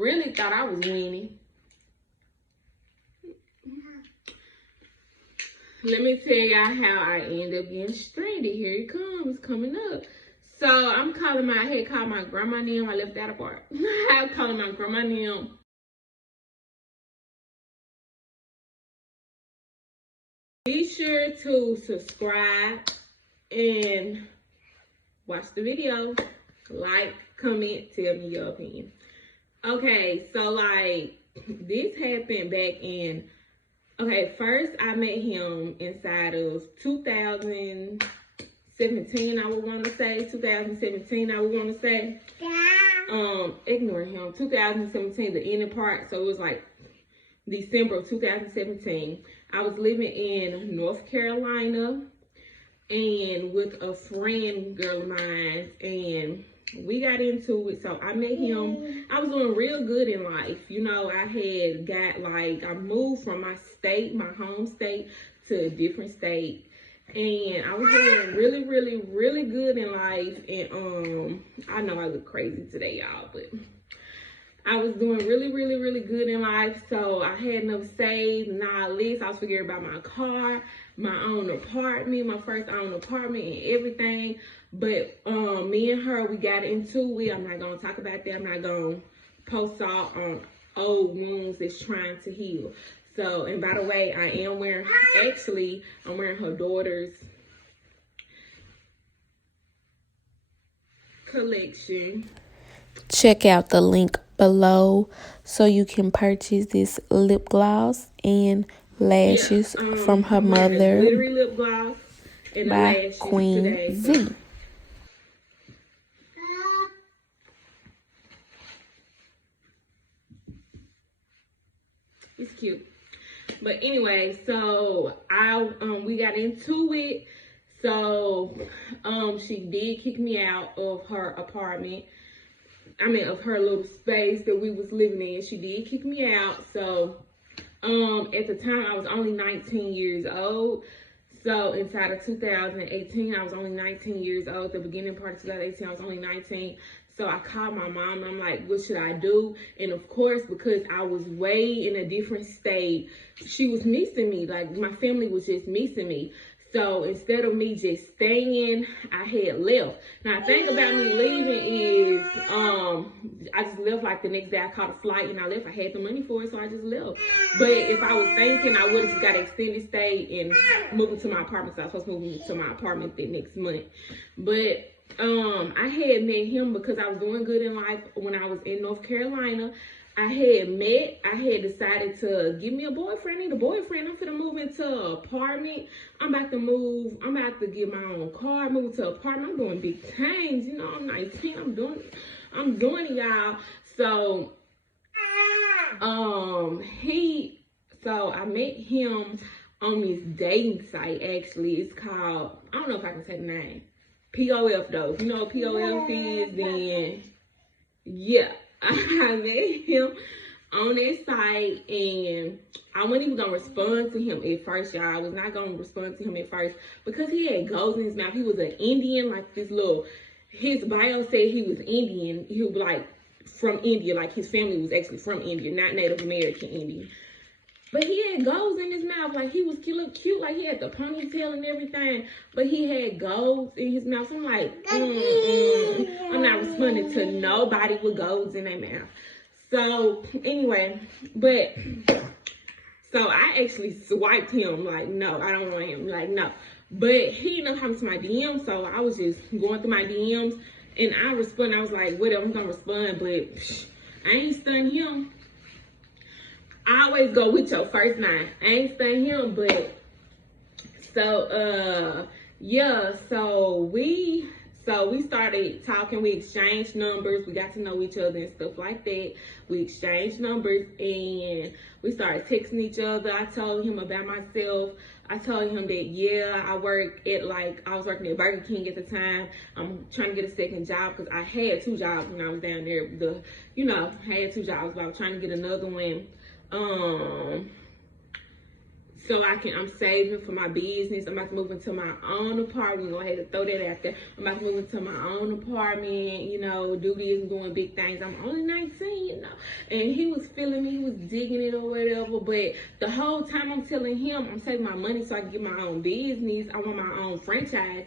really thought I was winning. Let me tell y'all how I end up getting stranded. Here it comes, coming up. So I'm calling I had called my grandma name. I left that apart. I'm calling my grandma name. Be sure to subscribe and watch the video. Like, comment, tell me your opinion. Okay, so like this happened back in, okay, first I met him inside of 2017, I would want to say. 2017, I would want to say. Ignore him. 2017, the ending part. So it was like December of 2017. I was living in North Carolina and with a friend girl of mine, and we got into it. So I met him. I was doing real good in life. You know, I had got like, I moved from my state, my home state, to a different state. And I was doing really, really, really good in life. And I know I look crazy today, y'all, but I was doing really, really, really good in life. So I had enough saved, not least. I was figuring about my car, my own apartment, my first own apartment and everything. But me and her, we got into it. I'm not going to talk about that. I'm not going to post all on old wounds that's trying to heal. So, and by the way, I am wearing, actually, I'm wearing her daughter's collection. Check out the link below so you can purchase this lip gloss and lashes from her mother Lip gloss and by Queen today. Z. It's cute. But anyway, so we got into it. So she did kick me out of her apartment. I mean, of her little space that we was living in. She did kick me out. So at the time I was only 19 years old. So inside of 2018, I was only 19 years old. The beginning part of 2018, I was only 19. So I called my mom and I'm like, what should I do? And of course, because I was way in a different state, she was missing me. Like my family was just missing me. So instead of me just staying, I had left. Now the thing about me leaving is, I just left like the next day. I caught a flight and I left. I had the money for it, so I just left. But if I was thinking, I would have just got an extended stay and moved into my apartment. So I was supposed to move into my apartment the next month. But I had met him because I was doing good in life when I was in North Carolina. I had decided to give me a boyfriend. I need a boyfriend. I'm finna move into an apartment. I'm about to get my own car, move to an apartment. I'm doing big things. You know, I'm 19. I'm doing it, y'all. So, so I met him on this dating site, actually. It's called, I don't know if I can say the name. POF though. If you know what POF is, then yeah. I met him on that site and I wasn't even gonna respond to him at first, y'all. I was not gonna respond to him at first because he had goals in his mouth. He was an Indian, like this little, his bio said he was Indian. He was like from India, like his family was actually from India, not Native American Indian. But he had goals in his mouth, like he was cute, like he had the ponytail and everything, but he had goals in his mouth. So I'm like, I'm not responding to nobody with goals in their mouth. So anyway, so I actually swiped him, like, no, I don't want him, like, no. But he didn't know how to my DMs, so I was just going through my DMs, and I responded. I was like, whatever, I'm gonna respond, but I ain't stunned him. I always go with your first name. I ain't stunned him, but so yeah, so we started talking. We exchanged numbers. We got to know each other and stuff like that. We exchanged numbers and we started texting each other. I told him about myself. I told him that, yeah, I was working at Burger King at the time. I'm trying to get a second job because I had 2 jobs when I was down there. I had 2 jobs, but I was trying to get another one. so I'm saving for my business. I'm about to move into my own apartment. You know, I had to throw that out there. I'm about to move into my own apartment, you know, do this, doing big things. I'm only 19, you know. And he was feeling me, he was digging it or whatever. But the whole time I'm telling him I'm saving my money so I can get my own business. I want my own franchise.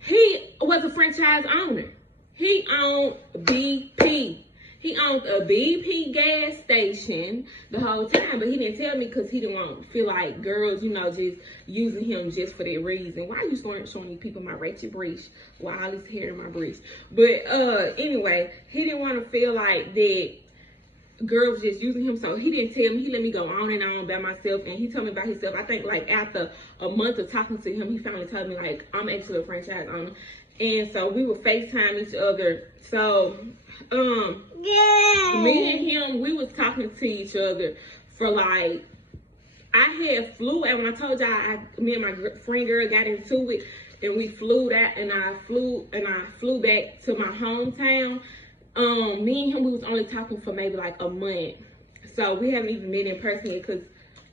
He was a franchise owner. He owned BP. He owned a BP gas station the whole time, but he didn't tell me because he didn't want to feel like girls, you know, just using him just for that reason. Why are you showing these people my ratchet breech? Why all this hair in my breech? But anyway, he didn't want to feel like that girls just using him, so he didn't tell me. He let me go on and on about myself, and he told me about himself. I think like after a month of talking to him, he finally told me like I'm actually a franchise owner. And so we would FaceTime each other. So me and him, we was talking to each other for like, I had flew out when I told y'all me and my friend girl got into it, and we flew out, and I flew back to my hometown. Me and him, we was only talking for maybe like a month, so we haven't even met in person yet. Cause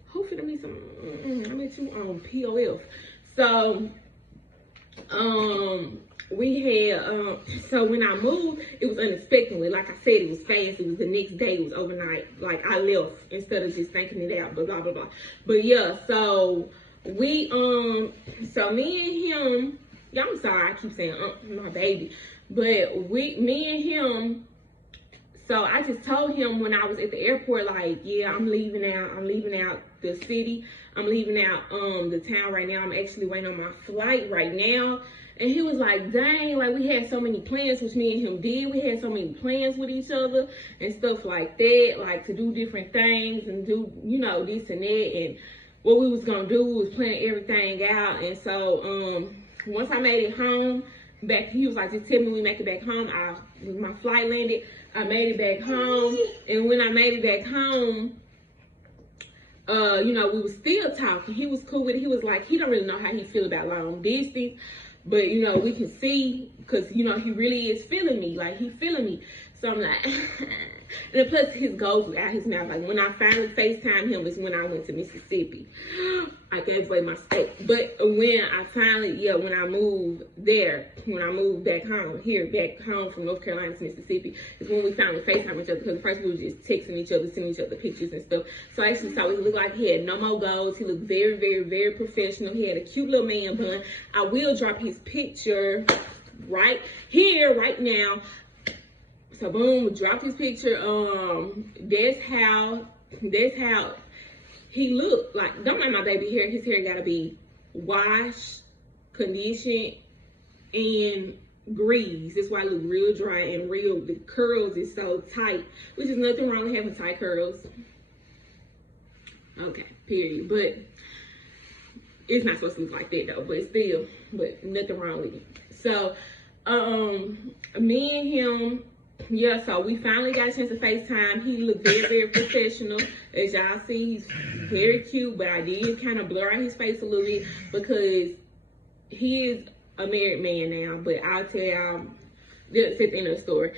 hopefully meet some. I met you on POF. So we had so when I moved, it was unexpectedly. Like I said, it was fast. It was the next day. It was overnight. Like I left instead of just thinking it out. Blah blah blah blah. But yeah, so we so me and him. Yeah, I'm sorry. I keep saying my baby. But me and him, so I just told him when I was at the airport, like, yeah, I'm leaving out the city. I'm leaving out the town right now. I'm actually waiting on my flight right now. And he was like, dang, like we had so many plans, which me and him did. We had so many plans with each other and stuff like that, like to do different things and do, you know, this and that. And what we was gonna do was plan everything out. And so once I made it home, he was like, just tell me when we make it back home. When my flight landed, I made it back home. And when I made it back home, you know, we were still talking. He was cool with it. He was like, he don't really know how he feel about long distance, but you know, we can see, because you know, he really is feeling me. Like he feeling me. So I'm like, and plus his goals was out his mouth. Like when I finally FaceTimed him is when I went to Mississippi. I gave away my state. But when I finally, when I moved there, when I moved back home from North Carolina to Mississippi, is when we finally FaceTimed each other. Because at first we were just texting each other, sending each other pictures and stuff. So I actually saw he looked like he had no more goals. He looked very, very, very professional. He had a cute little man bun. I will drop his picture right here, right now. So boom, dropped his picture. That's how he looked. Like, don't like my baby hair. His hair gotta be washed, conditioned, and greased. That's why it look real dry and real. The curls is so tight, which is nothing wrong with having tight curls. Okay, period. But it's not supposed to look like that though. But nothing wrong with it. So, me and him. Yeah, so we finally got a chance to FaceTime. He looked very, very professional. As y'all see, he's very cute, but I did kind of blur out his face a little bit because he is a married man now. But I'll tell y'all that's at the end of the story.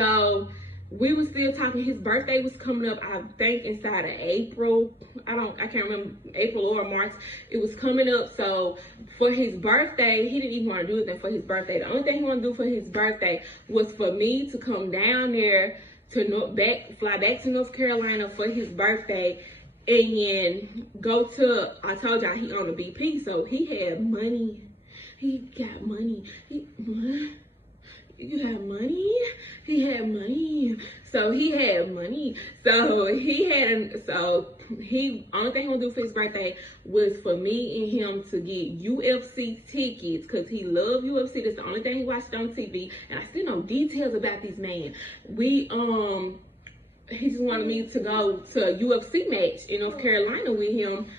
So we were still talking. His birthday was coming up, I think inside of April. I can't remember, April or March. It was coming up. So for his birthday, he didn't even want to do anything for his birthday. The only thing he wanted to do for his birthday was for me to come down there to fly back to North Carolina for his birthday and go to, I told y'all he owned a BP, so he had money. He got money. You have money? He had money. So he had money. Only thing he gonna do for his birthday was for me and him to get UFC tickets, because he loved UFC. That's the only thing he watched on TV. And I still know details about this man. He just wanted me to go to a UFC match in North Carolina with him,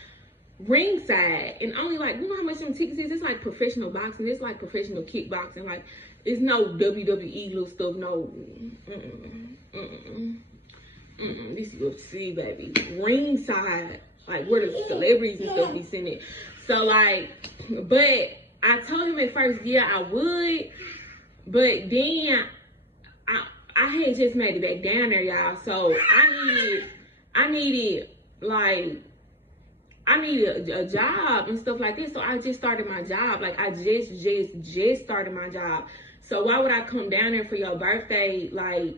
ringside. And only, like, you know how much them tickets is? It's like professional boxing. It's like professional kickboxing. Like, it's no WWE little stuff. No. This UFC, baby. Ringside. Like, where the celebrities and stuff be sitting it. So, like, but I told him at first, yeah, I would. But then I had just made it back down there, y'all. So I I needed a job and stuff like this. So I just started my job. Like I just started my job. So why would I come down there for your birthday? Like,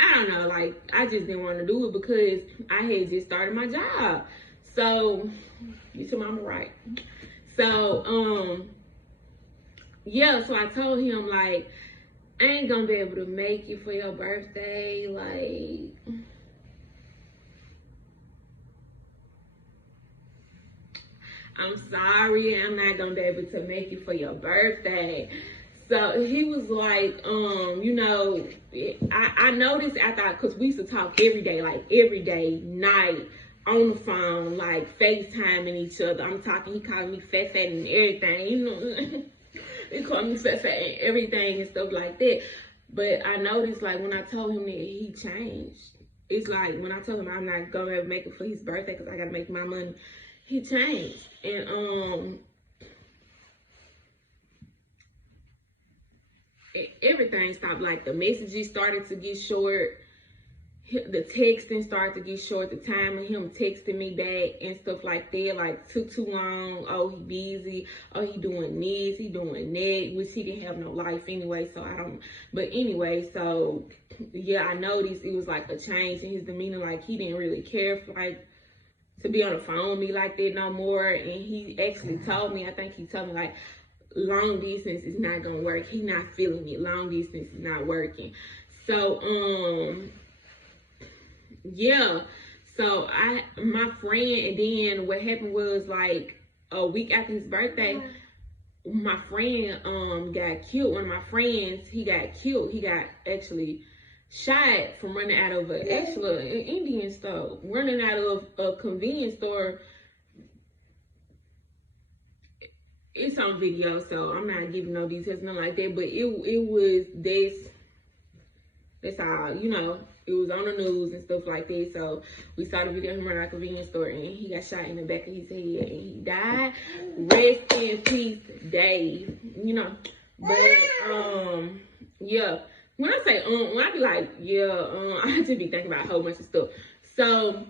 I don't know. Like, I just didn't want to do it because I had just started my job. So, you tell mama right. So, yeah, so I told him, like, I ain't gonna be able to make it for your birthday. Like, I'm sorry, I'm not gonna be able to make it for your birthday. So he was like, you know, I noticed because we used to talk every day, like every day, night, on the phone, like FaceTiming each other. I'm talking, he called me fat and everything, you know. He called me fat and everything and stuff like that. But I noticed, like, when I told him that, he changed. It's like, when I told him I'm not gonna ever make it for his birthday because I gotta make my money, he changed. And everything stopped. Like, the messages started to get short, the texting started to get short, the time of him texting me back and stuff like that, like, took too long. Oh, he busy. Oh, he doing this, he doing that, which he didn't have no life anyway, so I don't. But anyway, so yeah, I noticed it was like a change in his demeanor. Like, he didn't really care for, like, to be on the phone with me like that no more. And he actually told me, I think he told me, like, long distance is not gonna work. He not feeling it. Long distance is not working. So yeah. So my friend, and then what happened was, like, a week after his birthday, my friend got killed. One of my friends, he got killed. He got actually shot from running out of an Indian store, running out of a convenience store. It's on video, so I'm not giving no details, nothing like that. But it was this. That's all, you know. It was on the news and stuff like that. So we saw the video of him running out of a convenience store, and he got shot in the back of his head, and he died. Rest in peace, Dave. You know. But yeah. When I say when I be like, yeah, I just be thinking about a whole bunch of stuff. So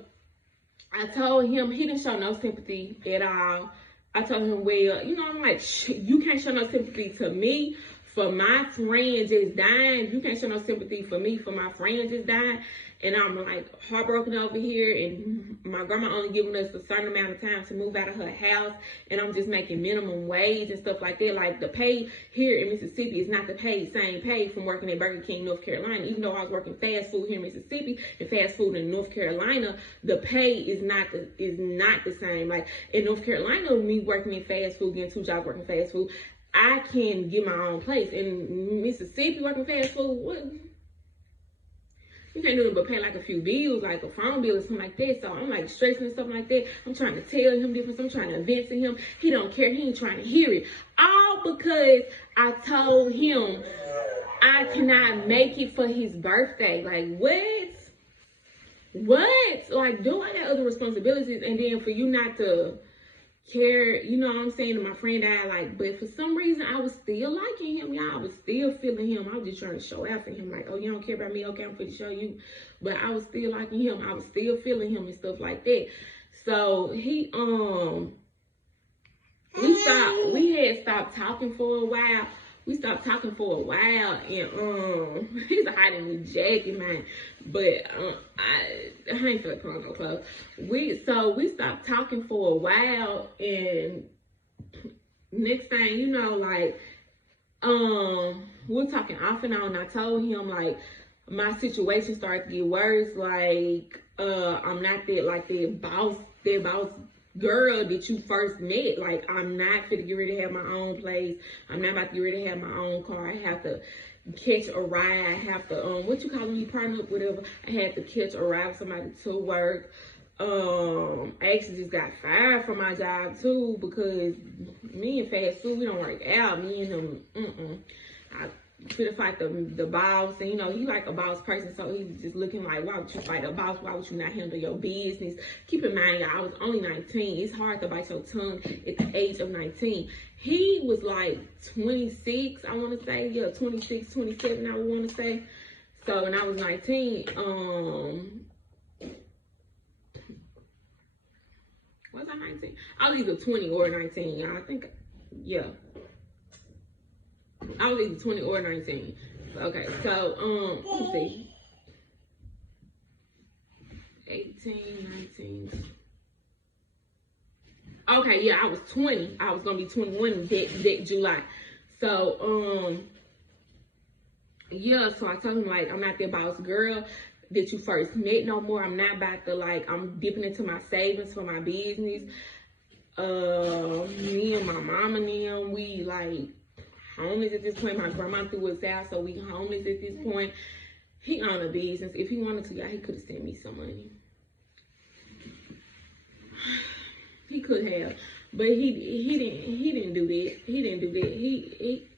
I told him, he didn't show no sympathy at all. I told him, well, you know, I'm like, you can't show no sympathy to me for my friend just dying. You can't show no sympathy for me for my friend just dying. And I'm like heartbroken over here, and my grandma only giving us a certain amount of time to move out of her house, and I'm just making minimum wage and stuff like that. Like, the pay here in Mississippi is not the same pay from working at Burger King, North Carolina. Even though I was working fast food here in Mississippi and fast food in North Carolina, the pay is not the same. Like, in North Carolina, me working in fast food, getting 2 jobs working fast food, I can get my own place. In Mississippi, working fast food, what? You can't do it but pay like a few bills, like a phone bill or something like that. So I'm like stressing and stuff like that. I'm trying to tell him different. I'm trying to vent to him. He don't care. He ain't trying to hear it. All because I told him I cannot make it for his birthday. Like, what? What? Like, do I got other responsibilities? And then for you not to care, you know what I'm saying? And my friend died, like, but for some reason I was still liking him, y'all. I was still feeling him. I was just trying to show out for him, like, oh, you don't care about me? Okay, I'm going to show you. But I was still liking him. I was still feeling him and stuff like that. So he we had stopped talking for a while. We stopped talking for a while, and he's hiding in the jacket, man. But I ain't feel like putting on no clothes. We stopped talking for a while, and next thing you know, like, we're talking off and on. I told him, like, my situation started to get worse. Like, I'm not that boss girl that you first met. Like, I'm not fit to get ready to have my own place. I'm not about to get ready to have my own car. I have to catch a ride. I have to what you call me, partner up, whatever. I had to catch a ride with somebody to work. I actually just got fired from my job too, because me and fast food, we don't work out. Me and him, I feel like the boss, and you know, he like a boss person, so he's just looking like, why would you fight a boss? Why would you not handle your business? Keep in mind, y'all, I was only 19. It's hard to bite your tongue at the age of 19. He was like 26, I want to say. Yeah, 26, 27, I want to say. So when I was 19, was I 19? I was either 20 or 19. I think, yeah. I was either 20 or 19. Okay, so, let's see. 18, 19. Okay, yeah, I was 20. I was gonna be 21 that July. So, yeah, so I told him, like, I'm not the boss girl that you first met no more. I'm not about to, like, I'm dipping into my savings for my business. Me and my mama and them, we, like, homeless at this point. My grandma threw us out, so we homeless at this point. He owned a business. If he wanted to, y'all, he could have sent me some money. He could have, but he didn't do that. He didn't do that. He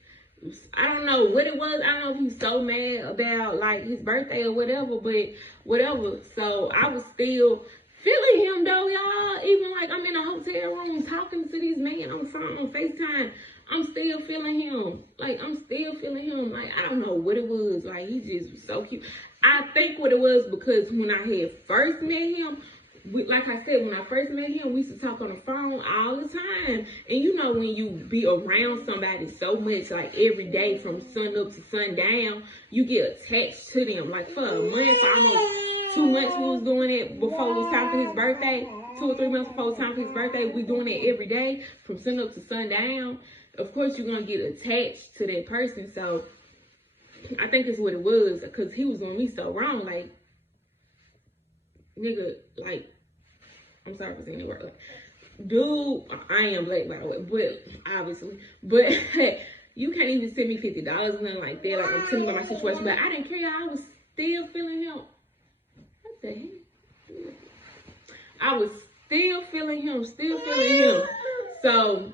I don't know what it was. I don't know if he's so mad about like his birthday or whatever, but whatever. So I was still feeling him though, y'all. Even like I'm in a hotel room talking to this man on phone, on FaceTime. I'm still feeling him. Like I'm still feeling him. Like I don't know what it was. Like he just was so cute. I think what it was because when I had first met him, like I said, when I first met him, we used to talk on the phone all the time. And you know, when you be around somebody so much, like every day from sun up to sundown, you get attached to them. Like for a month, for almost 2 months, we was doing it before it was time for his birthday. 2 or 3 months before it was time for his birthday, we doing it every day from sun up to sundown. Of course, you're going to get attached to that person. So I think that's what it was because he was doing me so wrong. Like, nigga, like, I'm sorry for saying the word. Like, dude, I am black by the way, but obviously, but you can't even send me $50 or nothing like that. Like I'm telling you about my situation, but I didn't care. I was still feeling him. What the heck? I was still feeling him, So,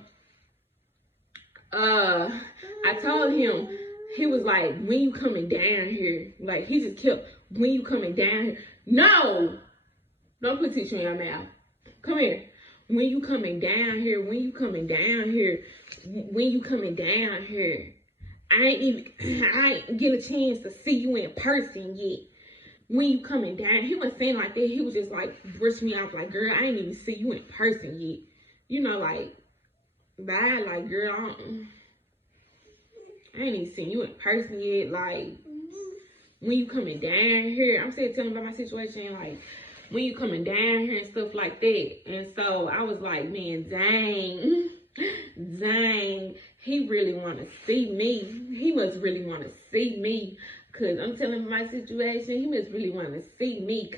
I told him. He was like, when you coming down here? Like he just kept, when you coming down here? No, don't put tissue in your mouth. Come here. When you coming down here? When you coming down here? When you coming down here? I ain't get a chance to see you in person yet. When you coming down? He wasn't saying like that. He was just like brushing me off like, girl, I ain't even see you in person yet. You know, like, bye, like, girl, I ain't even seen you in person yet. Like, when you coming down here? I'm still telling about my situation, like, when you coming down here and stuff like that. And so I was like, man, dang, he really want to see me. He must really want to see me. Because I'm telling him my situation. He must really want to see me.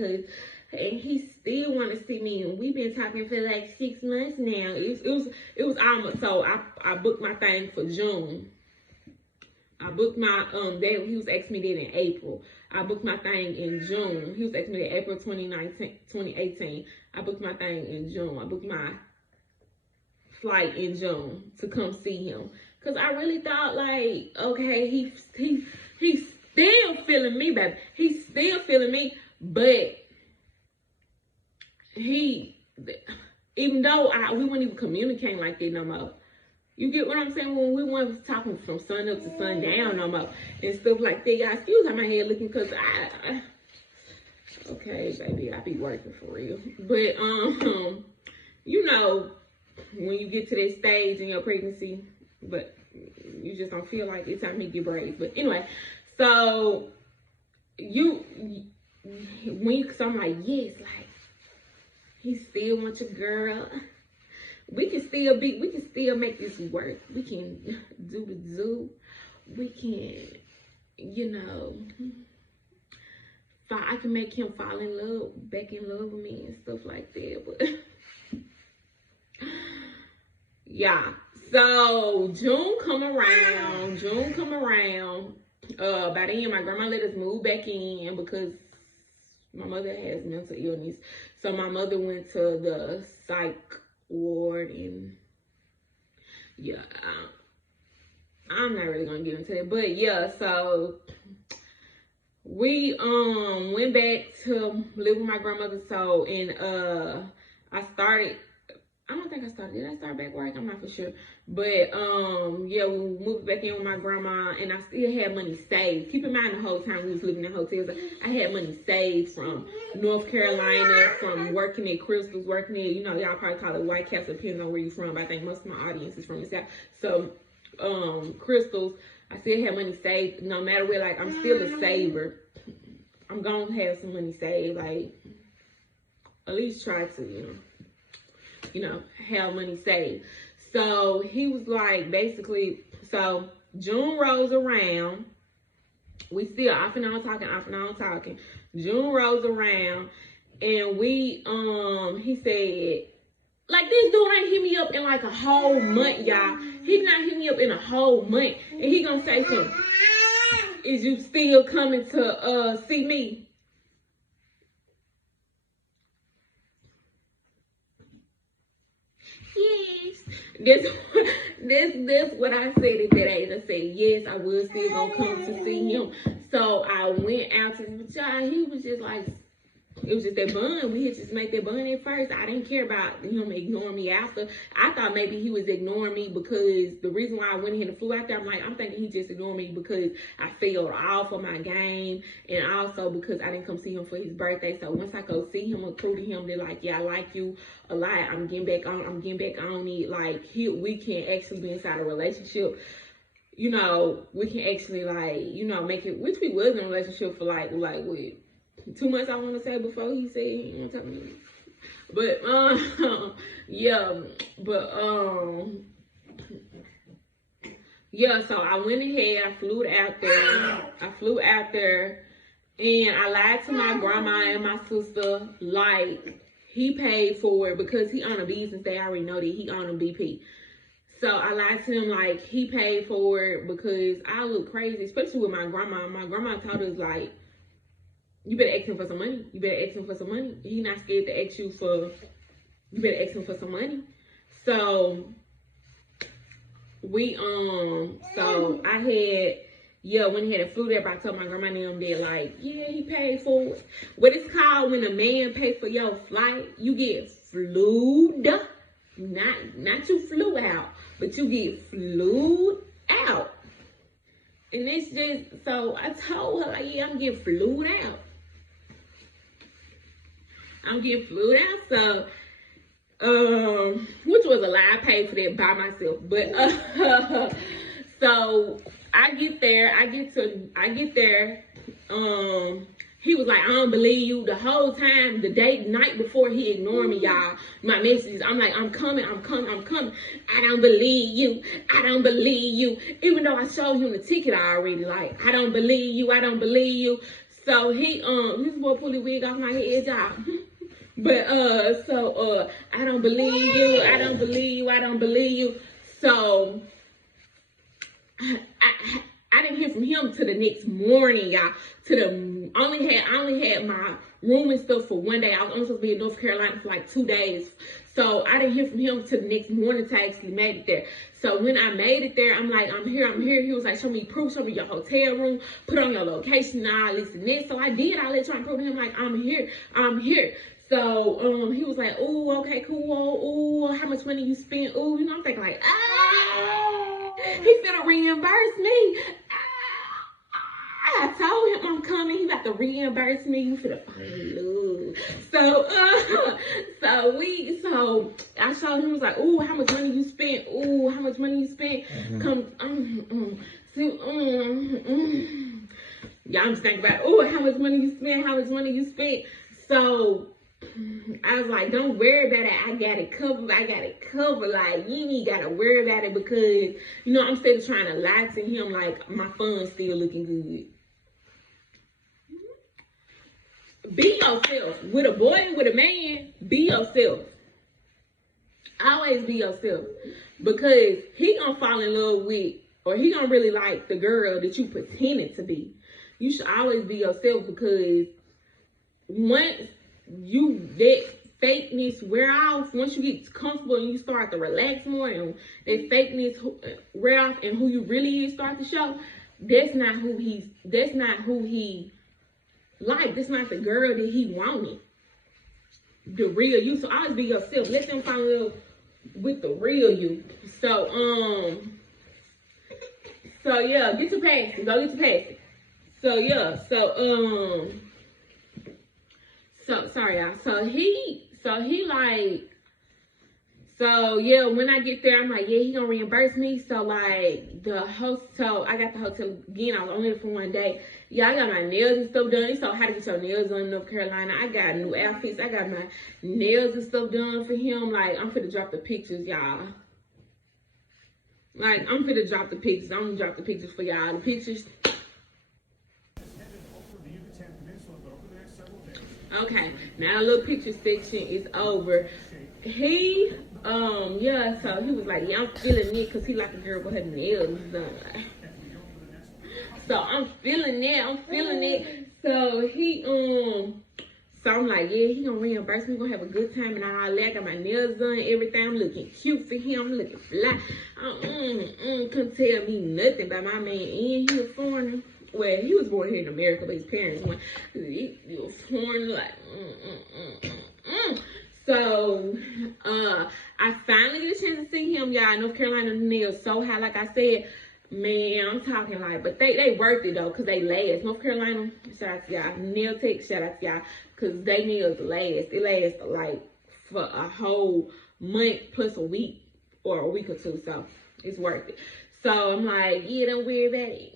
And he still want to see me. And we've been talking for like 6 months now. It was almost, so I booked my thing for June. I booked my, he was asking me that in April. I booked my thing in June. He was asking me that April 2018. I booked my thing in June. I booked my flight in June to come see him. Because I really thought, like, okay, he's still feeling me, baby. He's still feeling me, but even though we weren't even communicating like that no more. You get what I'm saying? When we weren't talking from sun up to sundown no more and stuff like that. Y'all excuse how my head looking because okay, baby, I be working for real. But, you know, when you get to that stage in your pregnancy, but you just don't feel like it's time to get braids. But anyway, so so I'm like, yes, like, he still wants your girl. We can still make this work. We can do the do. We can, you know, I can make him fall in love, back in love with me and stuff like that. But yeah. So June come around. By then my grandma let us move back in because my mother has mental illness. So my mother went to the psych ward and yeah, I'm not really gonna get into that, but yeah, so we went back to live with my grandmother. So and I started I don't think I started. Did I start back work? I'm not for sure. But yeah, we moved back in with my grandma, and I still had money saved. Keep in mind, the whole time we was living in hotels, I had money saved from North Carolina, from working at Crystal's, working at, you know, y'all probably call it White Castle, depending on where you're from. But I think most of my audience is from the South. So Crystal's, I still had money saved. No matter where, like, I'm still a saver. I'm gonna have some money saved, like, at least try to, you know, have money saved. So he was like, basically, so June rolls around. We still off and on talking. June rolls around, and we, he said, like, this dude ain't hit me up in like a whole month, y'all. He not hit me up in a whole month, and he gonna say something. Is you still coming to see me? Yes. This what I said at that age. I said, yes, I was still gonna come to see him. So I went out to him, but y'all, he was just like, it was just that bun. We had just made that bun at first. I didn't care about him ignoring me after. I thought maybe he was ignoring me because the reason why I went ahead and flew out there, I'm thinking he just ignored me because I failed off of my game, and also because I didn't come see him for his birthday. So once I go see him and prove to him that, like, yeah, I like you a lot, I'm getting back on it. Like, we can actually be inside a relationship. You know, we can actually, like, you know, make it, which we was in a relationship for like what, 2 months, I want to say, before he said he didn't want to tell me. But, yeah, but, yeah, so I went ahead, I flew out there, and I lied to my grandma and my sister, like, he paid for it because he on a business. They already know that he on a BP. So I lied to him, like, he paid for it because I look crazy, especially with my grandma. My grandma told us, like, you better ask him for some money. He not scared to ask you for, you better ask him for some money. So we, so I had, yeah, went ahead and flew there, but I told my grandma and them that, like, yeah, he paid for it. What it's called when a man pays for your flight, you get flued. Not you flew out, but you get flued out. And it's just, so I told her, like, yeah, I'm getting flued out. So, which was a lie. I paid for that by myself. But, so I get there. He was like, I don't believe you. The whole time, night before, he ignored me, y'all. My messages, I'm like, I'm coming. I don't believe you. Even though I showed him the ticket already, like, I don't believe you. So he, this boy pulled his wig off my head, y'all. But, so, I don't believe you. So, I didn't hear from him till the next morning, y'all. I only had my room and stuff for one day. I was only supposed to be in North Carolina for like 2 days. So I didn't hear from him till the next morning till I actually made it there. So when I made it there, I'm like, I'm here. He was like, show me proof, show me your hotel room, put on your location, all this and that. So I did all that, trying to prove to him, like, I'm here. So he was like, oh, okay, cool. Oh, how much money you spent? Oh, you know, I'm thinking like, he finna reimburse me. I told him I'm coming. He about to reimburse me. You finna fall in love. So I showed him. He was like, "Ooh, how much money you spent? Ooh, how much money you spent? Come, yeah, I'm just thinking about, ooh, how much money you spent? So I was like, don't worry about it. I got it covered. Like, you ain't gotta worry about it because, you know, I'm still trying to lie to him, like, my fun's still looking good. Be yourself. With a boy and with a man, be yourself. Always be yourself. Because he gonna fall in love with, or he gonna really like the girl that you pretended to be. You should always be yourself, because once that fakeness wear off, once you get comfortable and you start to relax more and that fakeness wear off and who you really is start to show, that's not who he liked. That's not the girl that he wanted. The real you. So always be yourself. Let them fall in love with the real you. So yeah, get your passes. Go get your passes. So yeah, so sorry y'all. So yeah, when I get there, I'm like, yeah, he gonna reimburse me. So like the hotel, I got the hotel again. I was only there for one day. Yeah, I got my nails and stuff done. So how to get your nails done in North Carolina. I got new outfits. I got my nails and stuff done for him. Like I'm finna drop the pictures, y'all. Like I'm finna drop the pictures. I'm gonna drop the pictures for y'all. The pictures. Okay, now the little picture section is over. He, yeah, so he was like, yeah, I'm feeling it, cause he like a girl with her nails done. So I'm feeling it. So he, so I'm like, yeah, he gonna reimburse me, gonna have a good time and all that. I got my nails done, everything. I'm looking cute for him, I'm looking fly. Couldn't tell me nothing about my man, and he a foreigner. Well, he was born here in America, but his parents went. He was foreign, like. So, I finally get a chance to see him, y'all. North Carolina nails so high, like I said. Man, I'm talking like, but they worth it though, cause they last. North Carolina, shout out to y'all. Nail tech, shout out to y'all, cause they nails last. It lasts like for a whole month plus a week or a week or two, so it's worth it. So I'm like, yeah, don't worry about it.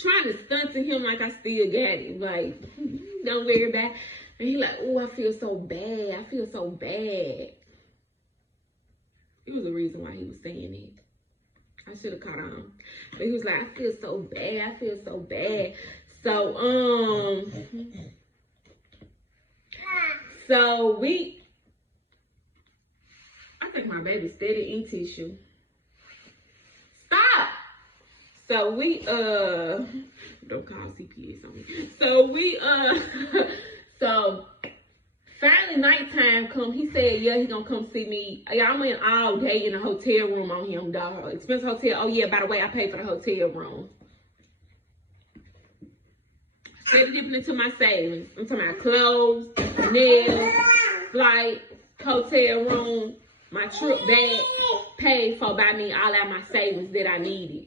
Trying to stunt to him like I still got it. Like, don't worry about it. And he like, oh, I feel so bad. I feel so bad. It was a reason why he was saying it. I should have caught on. But he was like, I feel so bad. I feel so bad. So I think my baby's steady in tissue. Stop. So don't call CPS on me. So finally nighttime come. He said, yeah, he gonna come see me. Y'all went all day in the hotel room on him, dog. Expensive hotel. Oh yeah, by the way, I paid for the hotel room. Steady dipping into my savings. I'm talking about clothes, nails, flight, hotel room, my trip back, paid for by me all out my savings that I needed.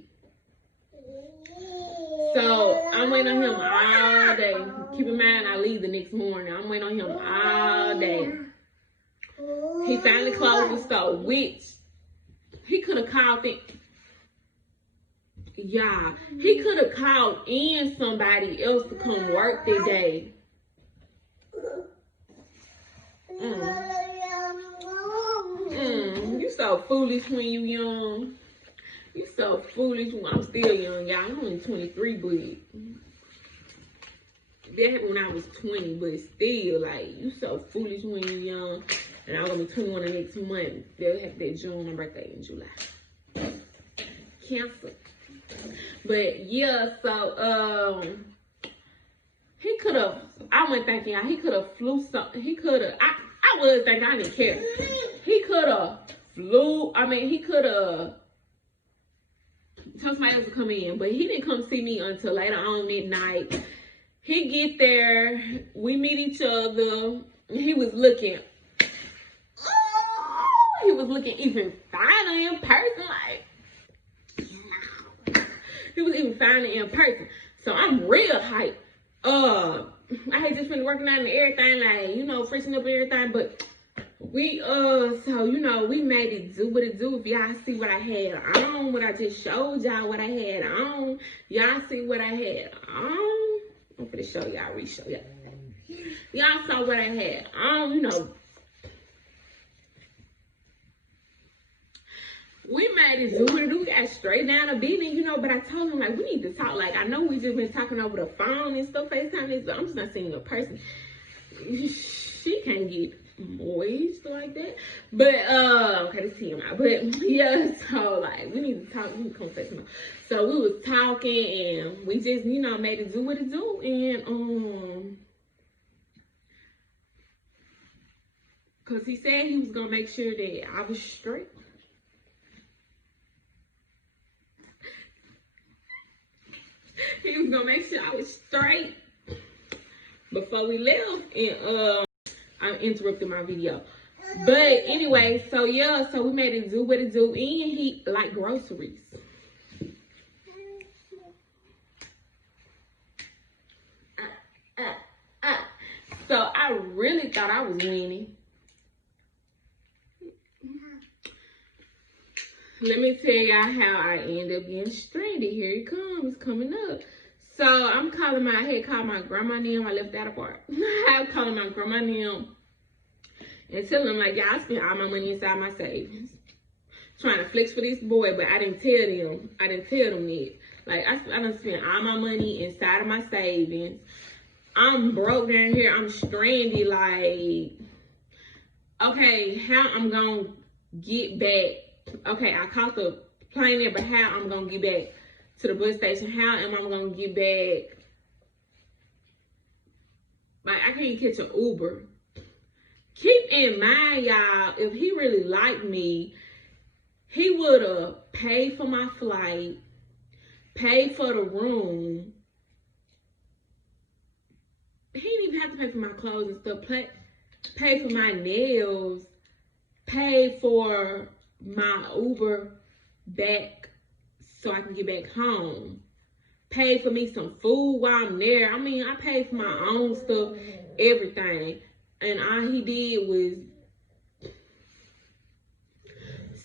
So I'm waiting on him all day. Keep in mind, I leave the next morning. I'm waiting on him all day. He finally closed the store, which he could have called it. Yeah, he could have called in somebody else to come work that day. You so foolish when you young. You so foolish. I'm still young, y'all. I'm only 23, but that happened when I was 20, but still, like, you so foolish when you young. And I'm gonna be 21 the next month. They'll have that June, my birthday in July. Cancer. But yeah, so he could have. I wasn't thinking, y'all. He could have flew something. He could have. I was thinking, I didn't care. He could have flew. I mean, he could have told somebody else to come in, but he didn't come see me until later on that night. He get there, we meet each other. He was looking. He was looking even finer in person, like. He was even finer in person. So I'm real hyped. I had just been working out and everything, like, you know, freshening up and everything, but we, so, you know, we made it do what it do. If y'all see what I had on, what I just showed y'all what I had on, y'all see what I had on. I'm gonna show y'all, re-show y'all. Y'all saw what I had on, you know. We made it do what it do. We got straight down to business, you know, but I told him, like, we need to talk. Like, I know we just been talking over the phone and stuff, FaceTime, but I'm just not seeing you in person. She can't get moist like that. But, okay, this him out. But, yeah, so, like, we need to talk. We need to come say something. So, we was talking, and we just, you know, made it do what it do. And, because he said he was going to make sure that I was straight. He was gonna make sure I was straight before we left, and I interrupted my video. But anyway, so yeah, so we made it do what it do, and he like groceries. So I really thought I was winning. Let me tell y'all how I end up getting stranded. Here it comes, coming up. So I'm calling I had called my grandma name. I left that apart. I'm calling my grandma name and telling them like, y'all, I spent all my money inside my savings. Trying to flex for this boy, but I didn't tell them. I didn't tell them yet. Like, I done spent all my money inside of my savings. I'm broke down here. I'm stranded. Like, okay, how I'm gonna get back? Okay, I caught the plane there, but how I'm gonna get back to the bus station? How am I gonna get back? Like, I can't catch an Uber. Keep in mind, y'all, if he really liked me, he would have paid for my flight, paid for the room. He didn't even have to pay for my clothes and stuff. Pay for my nails. Pay for my Uber back so I can get back home. Pay for me some food while I'm there. I mean, I paid for my own stuff, everything. And all he did was...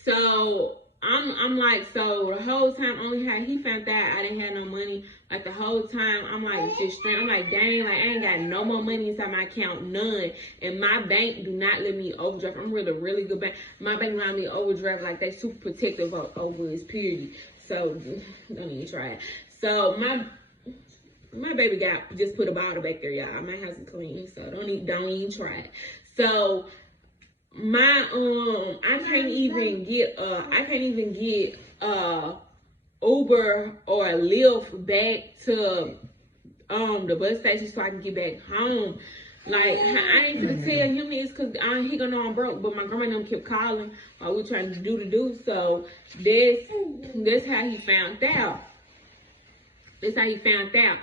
So I'm like, so the whole time he found out I didn't have no money. Like the whole time I'm like just straight. I'm like, dang, like I ain't got no more money inside my account, none. And my bank do not let me overdraft. I'm with a really good bank. My bank allowed me to overdraft, like they super protective over his period. So don't even try it. So my baby got just put a bottle back there, y'all. My house is clean, so don't even try it. So I can't even get Uber or a Lyft back to the bus station so I can get back home. Like, I ain't gonna tell him this because he gonna know I'm broke, but my grandma and them kept calling while we were trying to do. So that's how he found out. That's how he found out.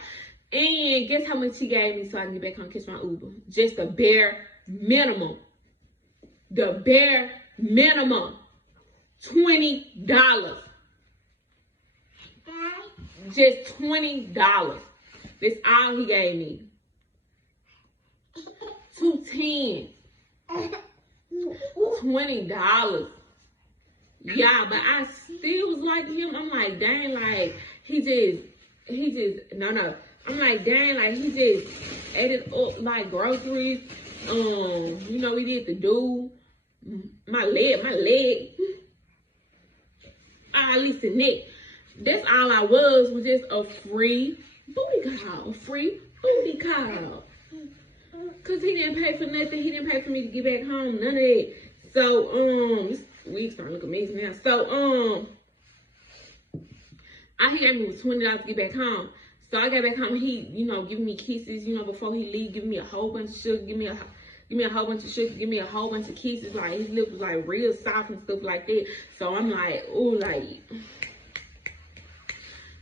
And guess how much he gave me so I can get back home and catch my Uber? Just the bare minimum. The bare minimum. $20. Just $20. That's all he gave me. $2.10. $20. Yeah, but I still was like him. I'm like, dang, like he just no. I'm like, dang, like he just ate it up like groceries. We did the do. My leg. At least the neck. That's all I was just a free booty call. A free booty call. Cause he didn't pay for nothing. He didn't pay for me to get back home. None of that. So, this week's starting to look amazing now. So, all he gave me was $20 to get back home. So I got back home. He, giving me kisses, before he leave, giving me a whole bunch of sugar, give me a whole bunch of sugar, give me a whole bunch of kisses. Like, his lips was like real soft and stuff like that. So I'm like, ooh, like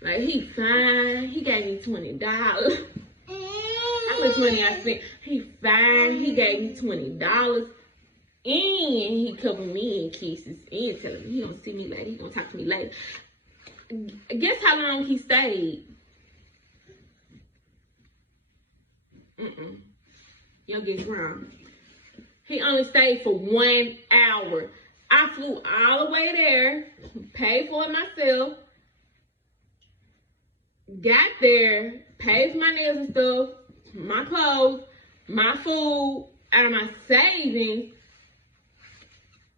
he fine. He gave me $20. How much money I spent? He fine. He gave me $20. And he covered me in kisses. And telling me he gonna see me later. He gonna talk to me later. Guess how long he stayed? Y'all get wrong. He only stayed for 1 hour. I flew all the way there, paid for it myself, got there, paid for my nails and stuff, my clothes, my food, out of my savings.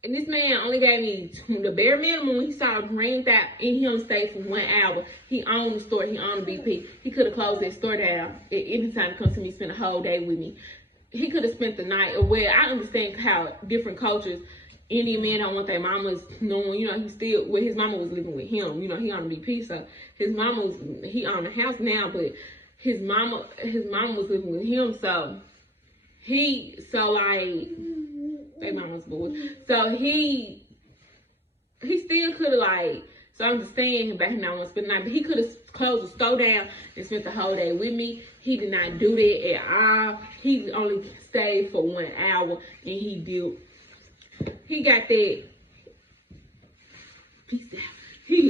And this man only gave me the bare minimum. He saw a green that and he only stayed for 1 hour. He owned the store. He owned the BP. He could have closed that store down at any time to come to me, spend a whole day with me. He could have spent the night away. I understand how different cultures, Indian men don't want their mamas knowing, his mama was living with him. He owned the BP, so he owned the house now, but his mama was living with him, so baby mama's boy. So he still could have so I understand about him not want to spend the night, but he could have closed the store down and spent the whole day with me. He did not do that at all. He only stayed for 1 hour and he did. He got that. Peace out. He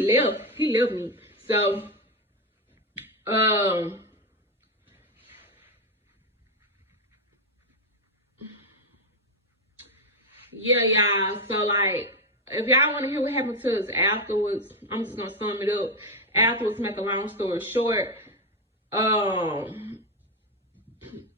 left me. So, yeah, y'all. So, like, if y'all want to hear what happened to us afterwards, I'm just gonna sum it up. Afterwards, make a long story short, I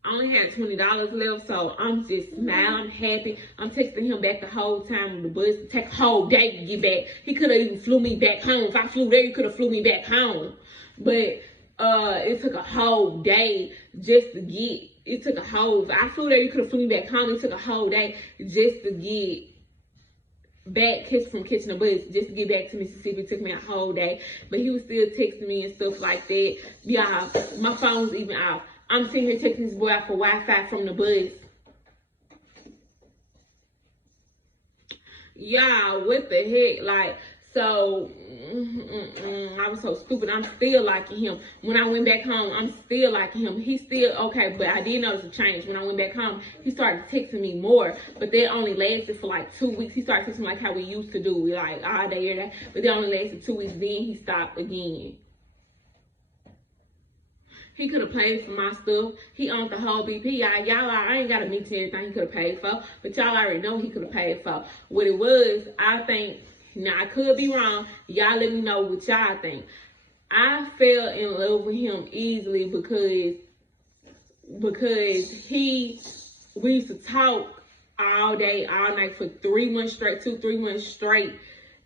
only had $20 left, so I'm just smiling, I'm happy. I'm texting him back the whole time on the bus. It take a whole day to get back. He could have even flew me back home. If I flew there, he could have flew me back home. But it took a whole day just to get. It took a whole. If I flew there, you could have flew me back home. It took a whole day just to get back from catching a bus, just to get back to Mississippi. It took me a whole day, but he was still texting me and stuff like that. Yeah, my phone was even off. I'm sitting here taking this boy out for Wi-Fi from the bus. Y'all, what the heck? Like, so, I was so stupid. I'm still liking him. When I went back home, I'm still liking him. He's still okay, but I did notice a change. When I went back home, he started texting me more, but that only lasted for like 2 weeks. He started texting like how we used to do, like all day, every day, but that only lasted 2 weeks. Then he stopped again. He could have paid for my stuff. He owned the whole BP. Y'all, I ain't got to mention everything he could have paid for, but y'all already know he could have paid for. What it was, I think, now I could be wrong. Y'all let me know what y'all think. I fell in love with him easily because we used to talk all day, all night for 3 months straight, 2-3 months straight.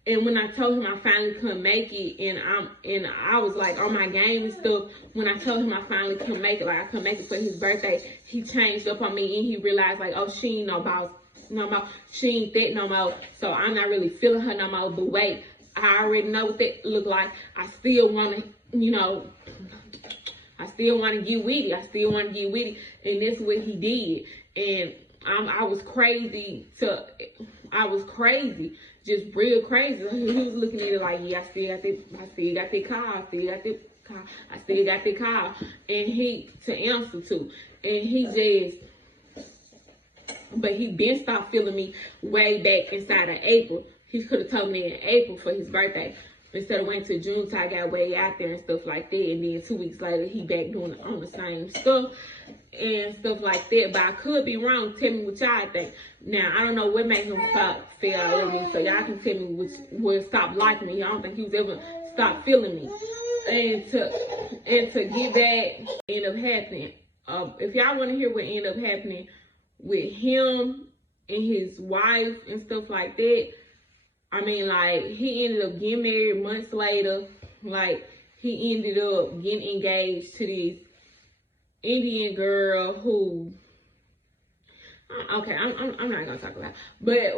And when I told him I finally couldn't make it, and I was like on my game and stuff. When I told him I finally couldn't make it, like I couldn't make it for his birthday, he changed up on me and he realized like, oh, she ain't no boss no more. She ain't that no more. So I'm not really feeling her no more. But wait, I already know what that look like. I still want to, I still want to get with it. And that's what he did. And I was crazy, just real crazy. He was looking at it like, yeah, I still got that call, and he to answer to, and but he been stopped feeling me way back inside of April. He could have told me in April for his birthday. Instead of waiting till June till I got way out there and stuff like that. And then 2 weeks later, he back doing on the same stuff and stuff like that. But I could be wrong. Tell me what y'all think. Now, I don't know what made him stop feeling me. So y'all can tell me which would stop liking me. I don't think he was ever stopped feeling me. And to get back, end up happening. If y'all want to hear what ended up happening with him and his wife and stuff like that, I mean, like, he ended up getting married months later. Like, he ended up getting engaged to this Indian girl who, okay, I'm not gonna talk about it, but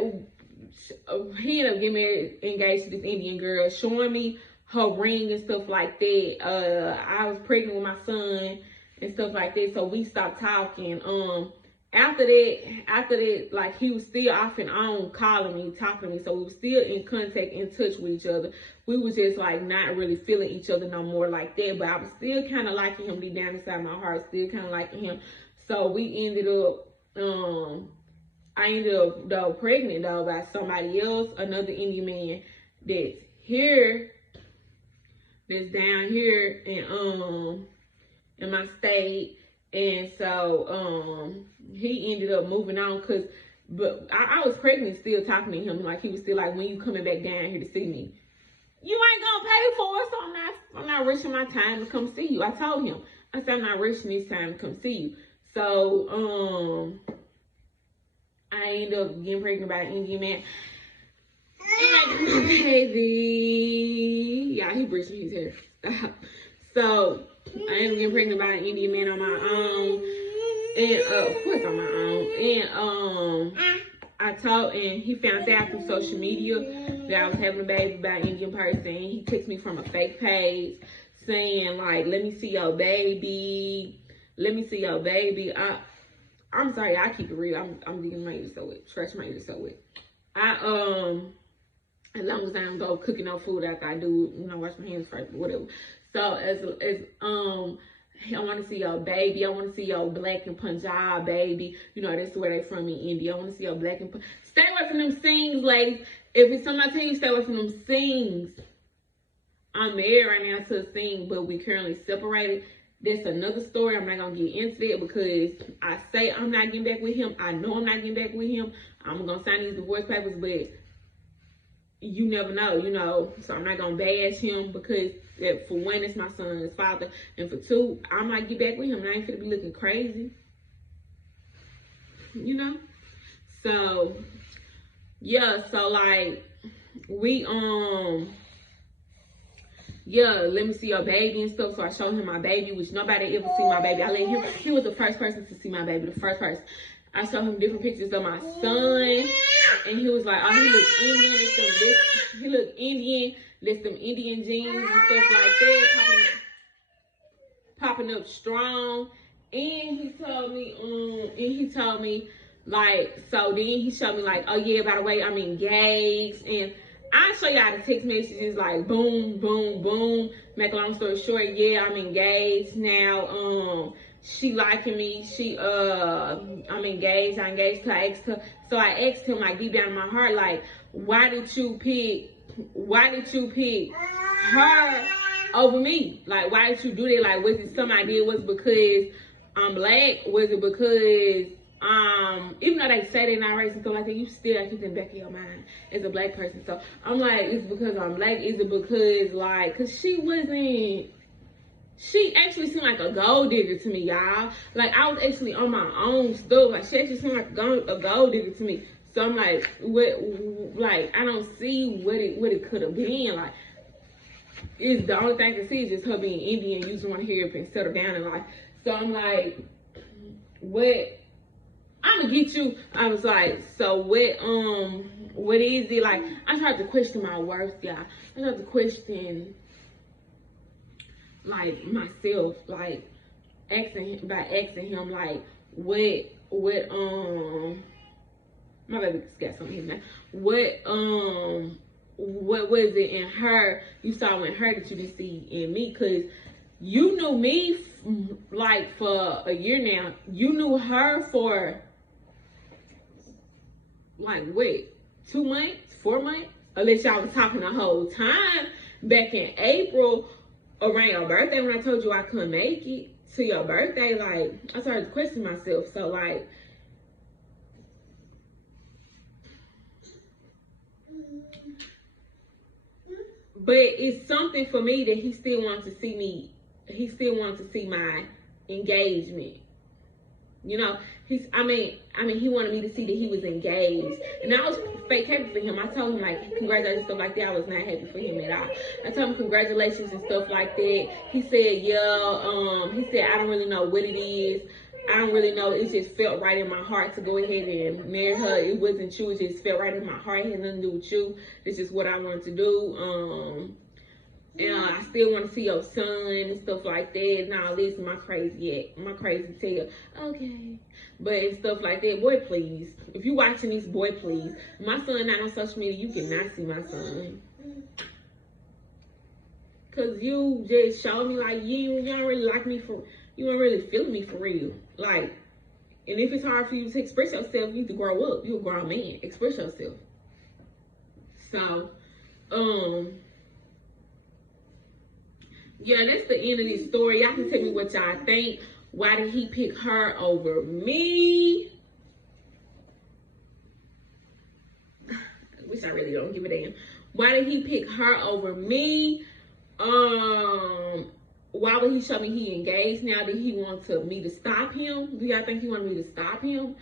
he ended up getting engaged to this Indian girl, showing me her ring and stuff like that. I was pregnant with my son and stuff like that, so we stopped talking. After that, like, he was still off and on calling me, talking to me. So we were still in contact, in touch with each other. We was just like not really feeling each other no more like that. But I was still kind of liking him deep down inside my heart, still kind of liking him. So we ended up, I ended up though pregnant though by somebody else, another Indian man that's down here in my state. And so he ended up moving on but I was pregnant still talking to him. Like, he was still like, when you coming back down here to see me? You ain't gonna pay for it, so I'm not rushing my time to come see you. I told him. I said, I'm not rushing this time to come see you. So I ended up getting pregnant by an Indian man. Baby. Yeah, he breaching his hair. Stop. So I ended up getting pregnant by an Indian man on my own. And of course on my own. And I talked, and he found out through social media that I was having a baby by an Indian person. He texted me from a fake page saying like, let me see your baby. I'm sorry, I keep it real. I'm digging my ears so wet, scratching my ears so wet. As long as I don't go cooking no food after I do, wash my hands first, whatever. So as I want to see your baby. I want to see your black and Punjab baby. You know, that's where they from in India. I want to see your black and stay away from them sings, ladies. If it's something I tell you, stay away from them sings. I'm married right now to a sing, but we currently separated. That's another story. I'm not going to get into it because I say I'm not getting back with him. I know I'm not getting back with him. I'm going to sign these divorce papers, but you never know, you know. So I'm not going to bash him because for one, it's my son's father. And for two, I might get back with him and I ain't finna be looking crazy. You know? So, yeah, so like, we, yeah, let me see your baby and stuff. So I showed him my baby, which nobody ever seen my baby. I let him, he was the first person to see my baby, the first person. I showed him different pictures of my son, and he was like, oh, he look Indian, he look Indian, there's some Indian jeans and stuff like that, popping up strong. And he told me, like, so then he showed me like, oh yeah, by the way, I'm engaged, and I'll show y'all the text messages, like boom, boom, boom. Make a long story short, yeah, I'm engaged now. She liking me. I'm engaged. I engaged her. I asked her. So I asked him, like, deep down in my heart, like, why did you pick her over me? Like, why did you do that? Like, was it something I did? Was it because I'm black? Was it because even though they say they're not racist, so like that, you still keep in the back of your mind as a black person. So I'm like, is it because I'm black? Is it because, like, cause she actually seemed like a gold digger to me, y'all. Like, I was actually on my own stuff. Like, she actually seemed like a gold digger to me. So I'm like, what? Like, I don't see what it could have been. Like, it's the only thing I can see is just her being Indian. You just want to hear it and settle down in life. So I'm like, what? I'm gonna get you. I was like, so what is it? Like, I tried to question my worth, y'all. I tried to question, like, myself, like, asking him, like, what, my baby got something in there. What was it in her, you saw in her that you didn't see in me? Cause you knew me, like, for a year now. You knew her for, like, wait, 2 months, 4 months? Unless y'all was talking the whole time back in April around your birthday when I told you I couldn't make it to your birthday. Like, I started to question myself. So, like, but it's something for me that he still wants to see me. He still wants to see my engagement. You know, he wanted me to see that he was engaged. And I was fake happy for him. I told him, like, congratulations, stuff like that. I was not happy for him at all. I told him congratulations and stuff like that. He said, yeah, he said, I don't really know what it is. I don't really know. It just felt right in my heart to go ahead and marry her. It wasn't you. It just felt right in my heart. It had nothing to do with you. It's just what I wanted to do. And I still want to see your son and stuff like that and all this. My crazy tail. Okay. But and stuff like that. Boy, please. If you watching this, boy, please. My son not on social media. You cannot see my son. Because you just showed me, like, you don't really like me for, you don't really feel me for real. Like, and if it's hard for you to express yourself, you need to grow up. You're a grown man. Express yourself. So, yeah, that's the end of this story. Y'all can tell me what y'all think. Why did he pick her over me? I wish I really don't give a damn. Why did he pick her over me? Why would he show me he engaged now? Did he want me to stop him? Do y'all think he wanted me to stop him?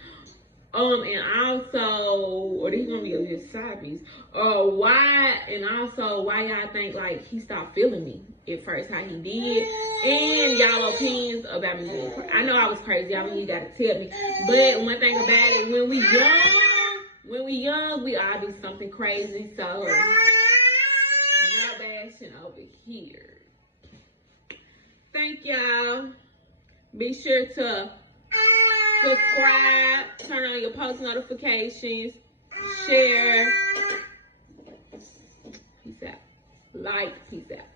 And also, or did he want me to be a side piece? Why y'all think, like, he stopped feeling me at first, how he did, and y'all opinions about me being crazy. I know I was crazy, y'all really gotta tell me, but one thing about it, when we young, we all do something crazy, so no bashing over here. Thank y'all. Be sure to subscribe, turn on your post notifications, share. Peace out. Like, peace out.